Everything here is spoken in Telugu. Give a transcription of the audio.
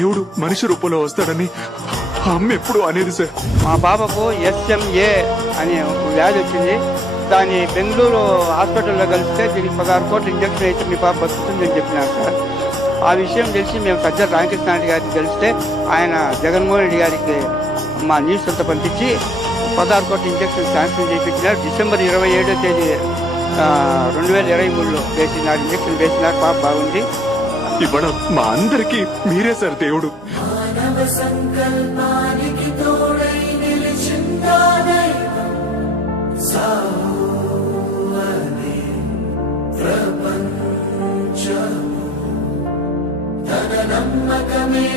దేవుడు మనిషి రూపంలో వస్తాడని అమ్మ ఎప్పుడు అనేది సార్. మా పాపకు SMA అనే వ్యాధి వచ్చింది. దాని బెంగళూరు హాస్పిటల్లో కలిస్తే దీనికి 16 కోట్ల ఇంజక్షన్ అయితే మీ పాప బతుకుతుందని చెప్పినారు సార్. ఆ విషయం తెలిసి మేము సజ్జల రామకృష్ణ రెడ్డి గారికి తెలిస్తే ఆయన జగన్మోహన్ రెడ్డి గారికి మా న్యూస్ అంతా పంపించి 16 కోట్ల ఇంజక్షన్ శాంక్షన్ చేయించినారు. డిసెంబర్ 27వ తేదీ 2023లో వేసినారు, ఇంజక్షన్ వేసినారు. పాప బాగుంది. ఇవాళ మా అందరికి మీరే సార్ దేవుడు. నమ్మకమే